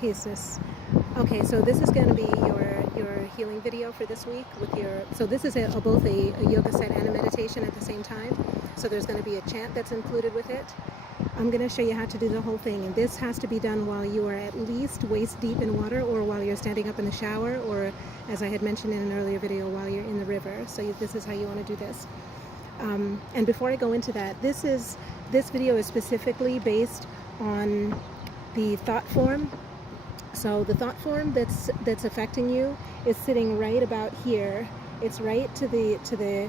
Pieces. Okay, so this is going to be your healing video for this week with your. So this is both a yoga set and a meditation at the same time. So there's going to be a chant that's included with it. I'm going to show you how to do the whole thing, and this has to be done while you are at least waist deep in water, or while you're standing up in the shower, or as I had mentioned in an earlier video, while you're in the river. So this is how you want to do this. And before I go into that, this video is specifically based on the thought form. So the thought form that's affecting you is sitting right about here. It's right to the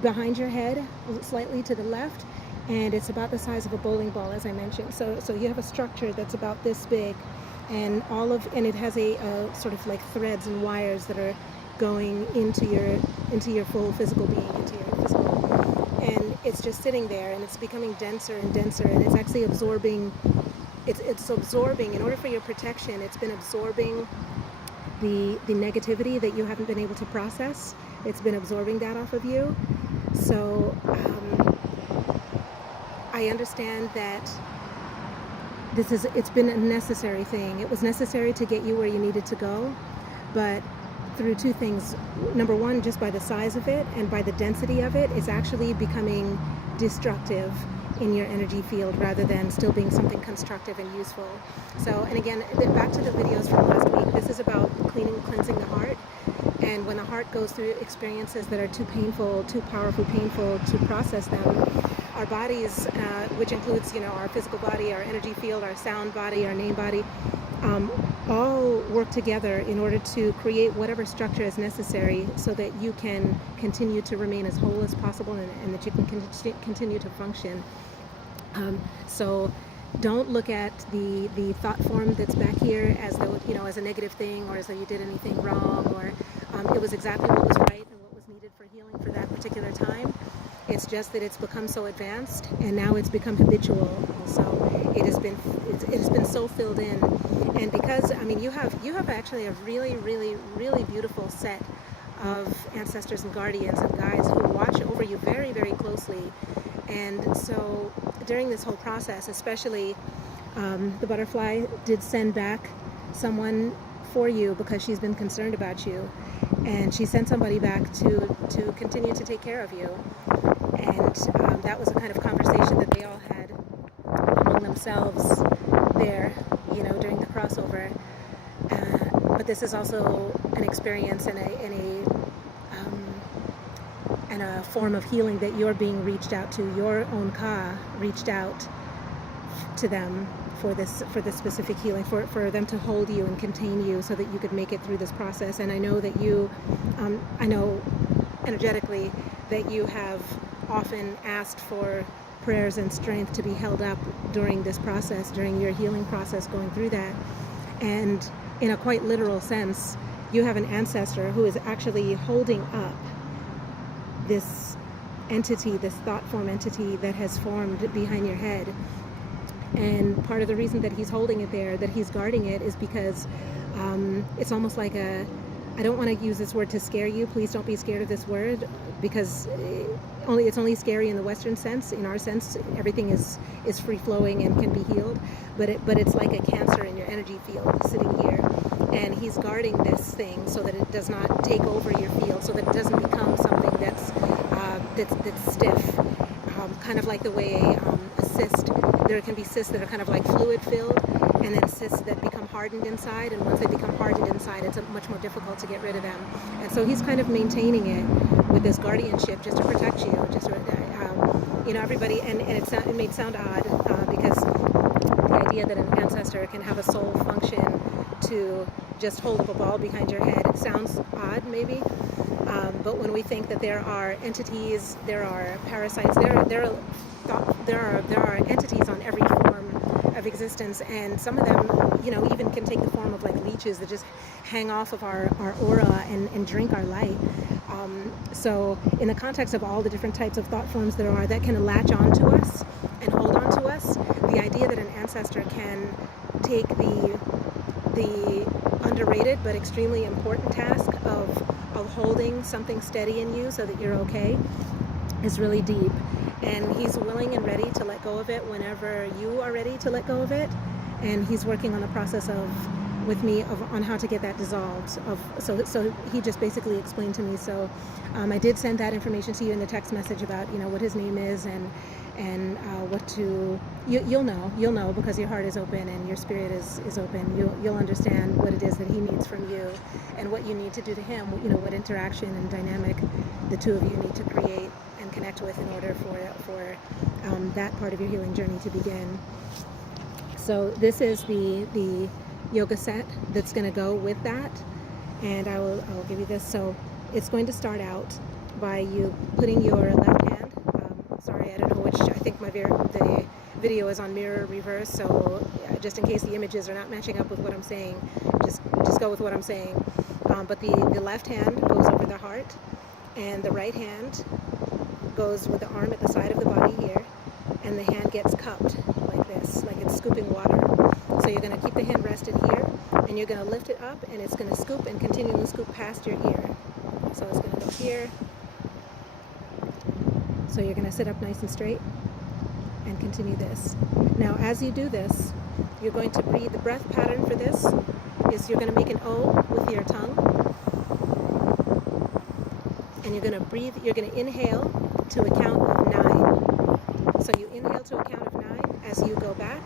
behind your head, slightly to the left, and it's about the size of a bowling ball, as I mentioned. So you have a structure that's about this big, and it has a sort of like threads and wires that are going into your full physical being, into your physical, and it's just sitting there, and it's becoming denser and denser, and it's actually absorbing. It's absorbing, in order for your protection, it's been absorbing the negativity that you haven't been able to process. It's been absorbing that off of you. So I understand that it's been a necessary thing. It was necessary to get you where you needed to go, but through two things. Number one, just by the size of it and by the density of it, it's actually becoming destructive in your energy field rather than still being something constructive and useful. So, and again, back to the videos from last week, this is about cleansing the heart. And when the heart goes through experiences that are too painful, too powerful, painful to process them, our bodies, which includes, our physical body, our energy field, our sound body, our name body, all work together in order to create whatever structure is necessary so that you can continue to remain as whole as possible, and that you can continue to function. So don't look at the thought form that's back here as though, as a negative thing, or as though you did anything wrong, or it was exactly what was right and what was needed for healing for that particular time. It's just that it's become so advanced, and now it's become habitual. Also, it has been so filled in, and because you have actually a really, really, really beautiful set of ancestors and guardians and guides who watch over you very, very closely. And so during this whole process, especially the butterfly did send back someone for you because she's been concerned about you, and she sent somebody back to continue to take care of you. And that was a kind of conversation that they all had among themselves there, during the crossover. But this is also an experience and a form of healing that you're being reached out to. Your own Ka reached out to them for this specific healing, for them to hold you and contain you so that you could make it through this process. And I know that I know energetically that you have often asked for prayers and strength to be held up during this process, during your healing process, going through that. And in a quite literal sense, you have an ancestor who is actually holding up this entity, this thought form entity that has formed behind your head. And part of the reason that he's holding it there, that he's guarding it, is because it's almost like I don't want to use this word to scare you. Please don't be scared of this word, because it's only scary in the Western sense. In our sense, everything is free flowing and can be healed. But it's like a cancer in your energy field sitting here, and he's guarding this thing so that it does not take over your field, so that it doesn't become something that's stiff, kind of like the way a cyst. There can be cysts that are kind of like fluid filled, and then cysts that become hardened inside, and once they become hardened inside, it's much more difficult to get rid of them. And so he's kind of maintaining it with this guardianship just to protect you, just everybody. And it may sound odd because the idea that an ancestor can have a soul function to just hold up a ball behind your head, it sounds odd maybe. But when we think that there are entities, there are parasites, there are entities on every form of existence, and some of them, even can take the form of like leeches that just hang off of our aura and drink our light. So in the context of all the different types of thought forms there are that can latch onto us and hold on to us, the idea that an ancestor can take the underrated but extremely important task of holding something steady in you so that you're okay is really deep. And he's willing and ready to let go of it whenever you are ready to let go of it. And he's working on the process of with me on how to get that dissolved. So he just basically explained to me. So I did send that information to you in the text message about, you know, what his name is and what to, you'll know because your heart is open and your spirit is open. You'll understand what it is that he needs from you and what you need to do to him, you know, what interaction and dynamic the two of you need to create and connect with in order for that part of your healing journey to begin. So this is the yoga set that's going to go with that, and I will give you this. So it's going to start out by you putting your left hand, sorry, I don't know which, I think the video is on mirror reverse, so just in case the images are not matching up with what I'm saying, just go with what I'm saying. But the left hand goes over the heart, and the right hand goes with the arm at the side of the body here, and the hand gets cupped like this, like it's scooping water. So you're going to keep the hand rested here, and you're going to lift it up, and it's going to scoop and continually scoop past your ear. So it's going to go here. So you're going to sit up nice and straight and continue this. Now as you do this, you're going to breathe. The breath pattern for this is you're going to make an O with your tongue, and you're going to breathe. You're going to inhale to a count of 9. So you inhale to a count of 9 as you go back,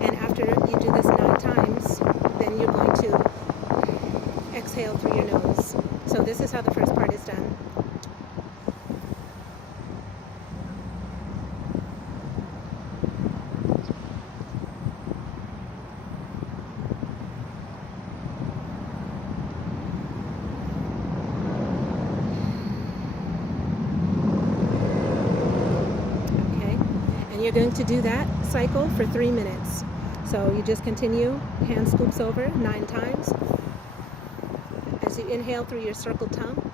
and after you do this 9 times, then you're going to exhale through your nose. So this is how the first part is done. You're going to do that cycle for 3 minutes. So you just continue, hand scoops over 9 times as you inhale through your circled tongue,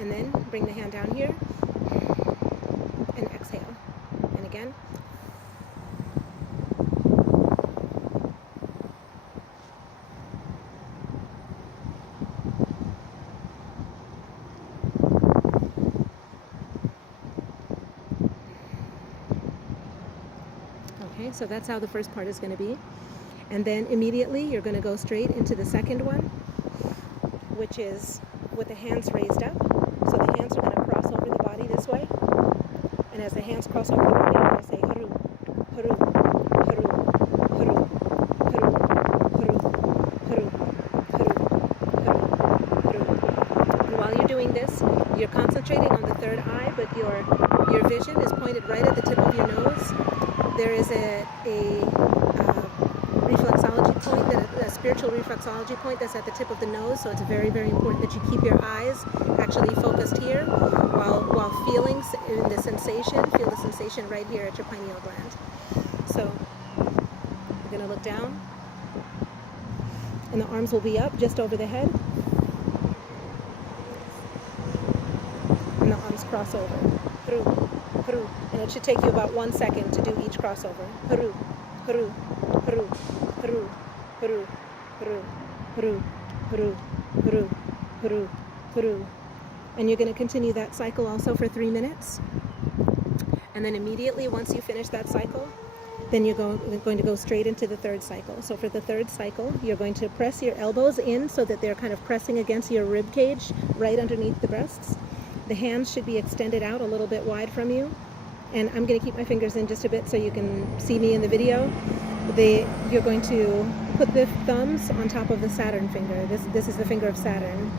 and then bring the hand down here and exhale. And again. Okay, so that's how the first part is going to be. And then immediately you're going to go straight into the second one, which is with the hands raised up. So the hands are going to cross over the body this way. And as the hands cross over the body, you're going to say haru, haru, haru, haru, haru, haru, haru, haru, haru, haru. And while you're doing this, you're concentrating on the third eye, but your vision is pointed right at the tip of your nose. There is a reflexology point, a spiritual reflexology point that's at the tip of the nose, so it's very, very important that you keep your eyes actually focused here while feeling the sensation. Feel the sensation right here at your pineal gland. So you're going to look down, and the arms will be up just over the head, and the arms cross over. Through. Haru, and it should take you about 1 second to do each crossover. Haru, haru, haru, haru, haru, haru, haru, haru, haru, haru, haru. And you're going to continue that cycle also for 3 minutes. And then immediately once you finish that cycle, then you're going to go straight into the third cycle. So for the third cycle, you're going to press your elbows in so that they're kind of pressing against your rib cage right underneath the breasts. The hands should be extended out a little bit wide from you. And I'm going to keep my fingers in just a bit so you can see me in the video. You're going to put the thumbs on top of the Saturn finger. This is the finger of Saturn.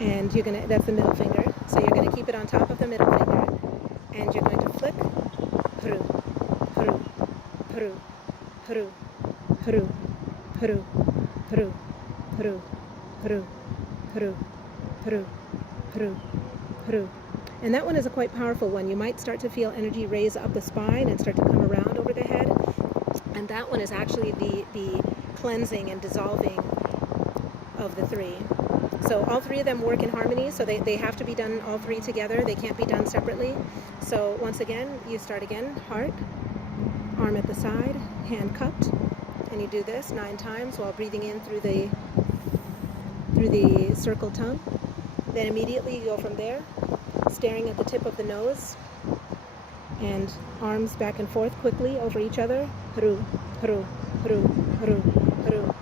And that's the middle finger. So you're going to keep it on top of the middle finger. And you're going to flick. Haru, haru, haru, haru, haru, haru, haru, haru, haru, haru, haru, haru, haru. And that one is a quite powerful one. You might start to feel energy raise up the spine and start to come around over the head. And that one is actually the cleansing and dissolving of the 3. So all 3 of them work in harmony, so they have to be done all 3 together. They can't be done separately. So once again, you start again, heart, arm at the side, hand cupped, and you do this 9 times while breathing in through the circled tongue. Then immediately you go from there, staring at the tip of the nose, and arms back and forth quickly over each other. Haru, haru, haru, haru, haru,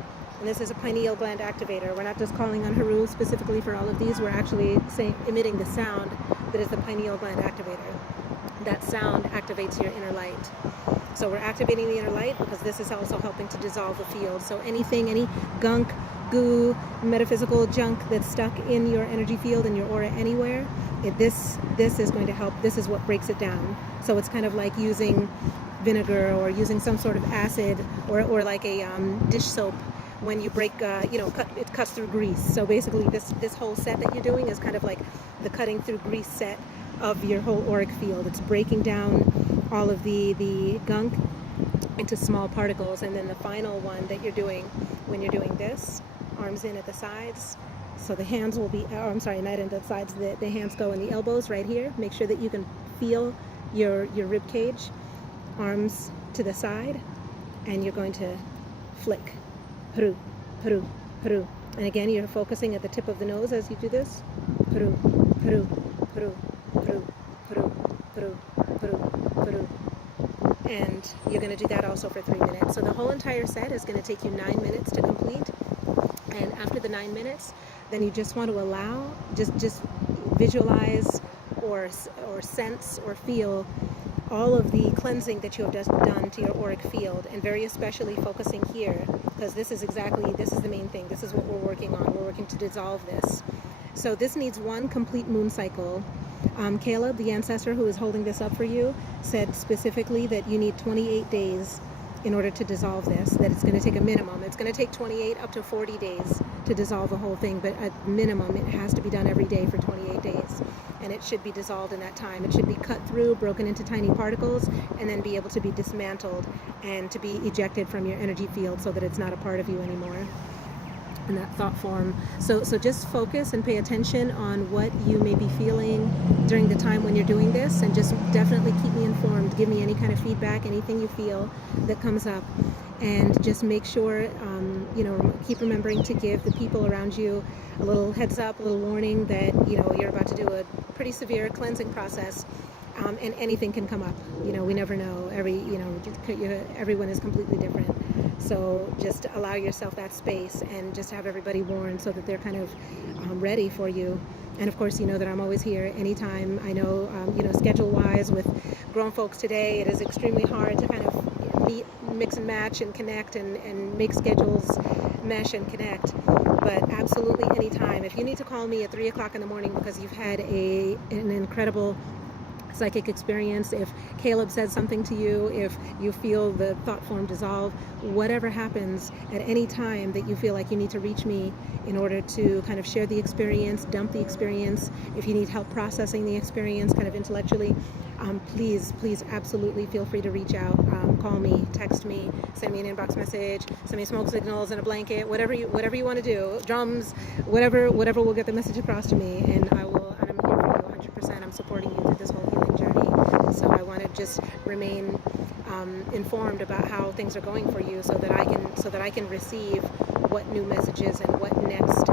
And this is a pineal gland activator. We're not just calling on Haru specifically for all of these. We're actually emitting the sound that is the pineal gland activator. That sound activates your inner light. So we're activating the inner light because this is also helping to dissolve the field. So anything, any gunk, goo, metaphysical junk that's stuck in your energy field, in your aura anywhere, this is going to help. This is what breaks it down. So it's kind of like using vinegar or using some sort of acid or like a dish soap. When you break, it cuts through grease. So basically this whole set that you're doing is kind of like the cutting through grease set of your whole auric field. It's breaking down all of the gunk into small particles. And then the final one that you're doing when you're doing this, arms in at the sides. So the hands will be, I'm sorry, not in the sides, the hands go in the elbows right here. Make sure that you can feel your rib cage, arms to the side, and you're going to flick. Haru, haru, haru. And again, you're focusing at the tip of the nose as you do this. Haru, haru, haru, haru, haru, haru, haru, haru. And you're going to do that also for 3 minutes. So the whole entire set is going to take you 9 minutes to complete. And after the 9 minutes, then you just want to allow, just visualize or sense or feel all of the cleansing that you have just done to your auric field, and very especially focusing here, because this is the main thing. This is what we're working on. We're working to dissolve this. So this needs one complete moon cycle. Caleb, the ancestor who is holding this up for you, said specifically that you need 28 days in order to dissolve this, that it's going to take a minimum. It's going to take 28 up to 40 days to dissolve the whole thing, but at minimum it has to be done every day for 28 days. And it should be dissolved in that time. It should be cut through, broken into tiny particles, and then be able to be dismantled and to be ejected from your energy field so that it's not a part of you anymore in that thought form. So just focus and pay attention on what you may be feeling during the time when you're doing this, and just definitely keep me informed. Give me any kind of feedback, anything you feel that comes up. And just make sure, keep remembering to give the people around you a little heads up, a little warning that, you're about to do a pretty severe cleansing process, and anything can come up. We never know. Everyone is completely different. So just allow yourself that space and just have everybody warned so that they're kind of ready for you. And of course, you know that I'm always here anytime. I know, schedule-wise with grown folks today, it is extremely hard to kind of meet, mix and match and connect and make schedules mesh and connect. But absolutely anytime. If you need to call me at 3 o'clock in the morning because you've had an incredible psychic experience, if Caleb says something to you, if you feel the thought form dissolve, whatever happens at any time that you feel like you need to reach me in order to kind of share the experience, dump the experience, if you need help processing the experience kind of intellectually, please absolutely feel free to reach out. Call me, text me, send me an inbox message, send me smoke signals and a blanket, whatever you want to do, drums, whatever will get the message across to me, and I'm here for you 100%. I'm supporting you through this whole healing journey. So I want to just remain informed about how things are going for you, so that I can receive what new messages and what next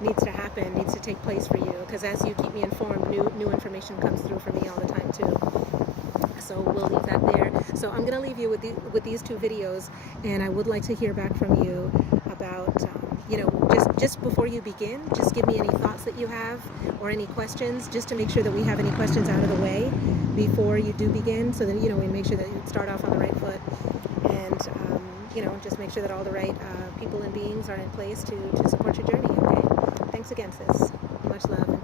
needs to happen, needs to take place for you. Because as you keep me informed, new information comes through for me all the time too. So we'll leave that there. So I'm going to leave you with these 2 videos, and I would like to hear back from you about, just before you begin, just give me any thoughts that you have or any questions, just to make sure that we have any questions out of the way before you do begin, so that, we make sure that you start off on the right foot, and, just make sure that all the right people and beings are in place to support your journey, okay? Thanks again, sis. Much love.